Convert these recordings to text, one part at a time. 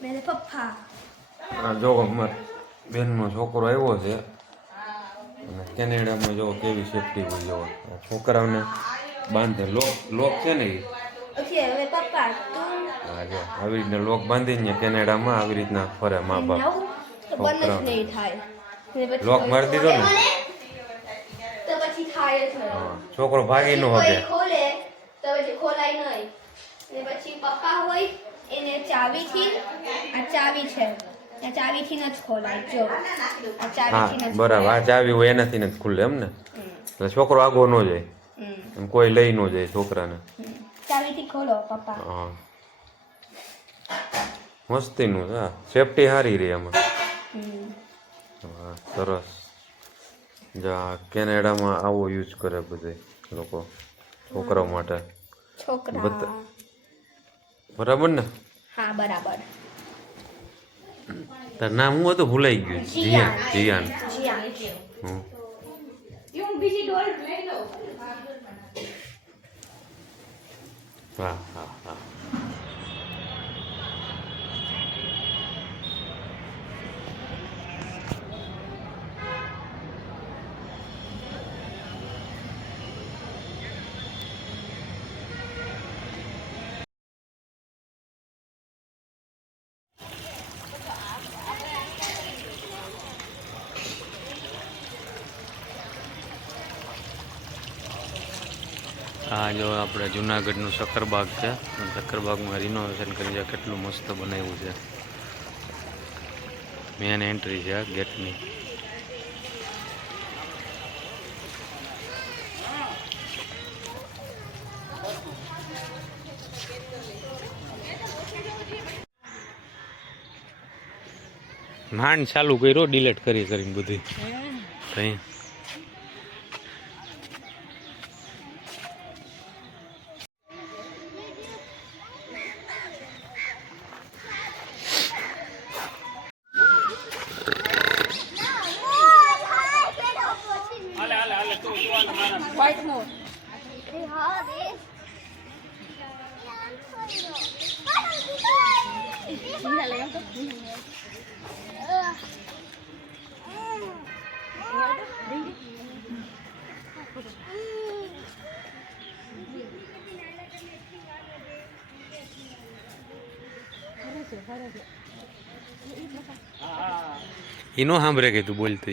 મેરે પપ્પા જો અમાર બેનનો છોકરો આવ્યો છે અને કેનેડામાં જો કેવી સેફટી હોય જો છોકરાઓને બાંધે લોક છે ને ઓકે હવે પપ્પા તું હા જો આવી રીતના લોક બાંધીને કેનેડામાં આવી રીતના ફરે મા બાપ તો બંધ જ નહીં થાય લોક મારી દીધો ને તો પછી થાય જ નહીં. છોકરો ભાગી ન કોઈ શકે ખોલે તો પછી ખોલાય નહીં ને પછી પપ્પા હોય એને ચાવીથી આ ચાવી છે આ ચાવીથી ન જ ખોલાય જો આ હા ચાવીથી ન જ બરાબર આ ચાવી હોય એનાથી જ ખુલ્લે એમ ને એટલે છોકરો આગો ન જાય એમ કોઈ લઈ ન જાય છોકરાને ચાવીથી ખોલો પપ્પા. હા મસ્તીનું હા સેફટી સારી રહી એમાં હા સરસ જા કેનેડામાં આવો યુઝ કરે બધે લોકો છોકરાઓ માટે છોકરા બરાબર ને હા બરાબર. તાર નામ હું હતું ભૂલાઈ ગયું જીયાન જીયાન હમ હા હા હા આ જો આપણે જુનાગઢનું શક્કરબાગ છે શક્કરબાગમાં રિનોવેશન કરી છે કેટલું મસ્ત બનાવ્યું છે મેન એન્ટ્રી છે ગેટની માંડ ચાલુ કર્યો ડિલેટ કરીને બધી કઈ White more. એનો સાંભળે કે તું બોલતો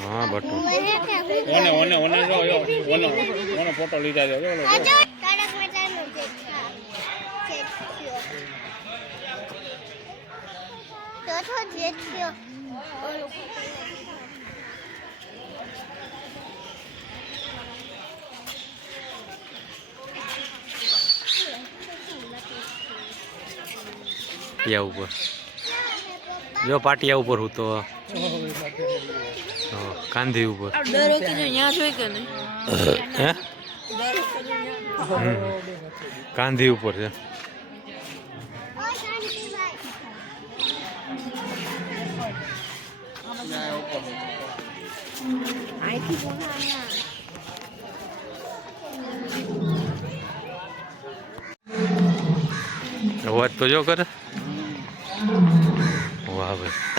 હા બટુ ઓને ફોટો લીધા પાટિયા ઉપર જો પાટિયા ઉપર હું તો કાંધી ઉપર કાંધી ઉપર છે અવાજ તો જો કરે વાહ ભાઈ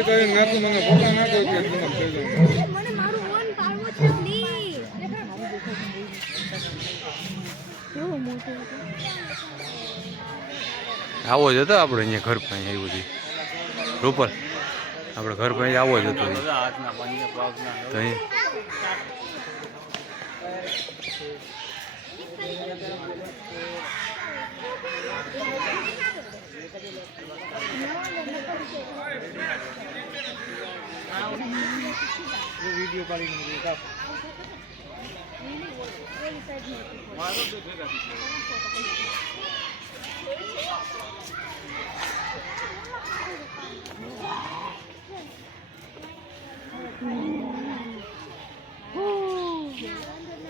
કઈ કઈ નાખું મને ફોટા નાખો એટલે તમને કહી દઉં. મને મારું ઓન પાડવો છે પ્લીઝ. આવો જ હતો આપણે અહીંયા ઘર પાસે આવ્યું હતું રૂપલ આપણે ઘર પાસે આવો જ હતો તો વિડીયો પાડીને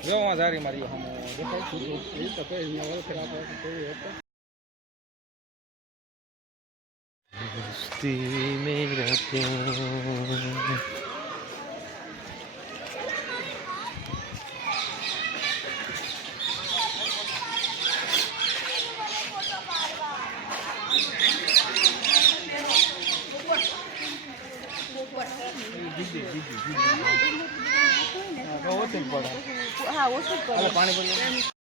જો આ જારી મારી હમ દેખાય છે એ તો કઈ ન હોય ફેર આપણે કોઈ હતો दोस्ती मेरा प्यार ઓછું પડે હા ઓછું જ પડે. પાણી પડી